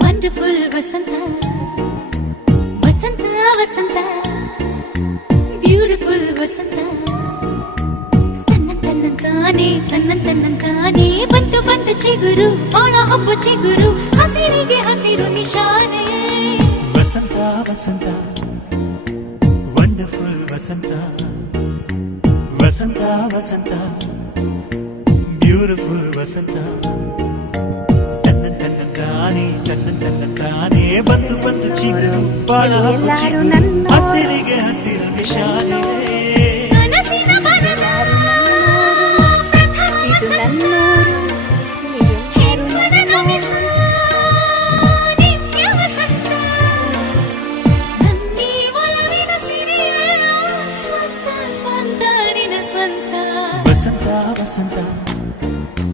wonderful ವಸಂತ ವಸಂತ ವಸಂತ beautiful ವಸಂತ ತನ್ನಂತಾನೆ ಬಂತು ಬಂತು ಚಿಗುರು ಒಣ ಹಬ್ಬ ಚಿಗುರು ಹಸಿರಿಗೆ ಹಸಿರು ನಿಶಾನೆ ವಸಂತ ವಸಂತ ವಂಡರ್ಫುಲ್ ವಸಂತ ವಸಂತ ವಸಂತ ಬ್ಯೂಟಿಫುಲ್ ವಸಂತ ತನ್ನಂತಾನೆ ಬಂತು ಬಂತು ಚಿಗುರು ಒಣ ಹಬ್ಬ ಚಿಗುರು ಹಸಿರಿಗೆ ಹಸಿರು ನಿಶಾನೆ ಕನಸಿನ ಬರದ ಪ್ರಥಮ ಇದು ನನ್ನ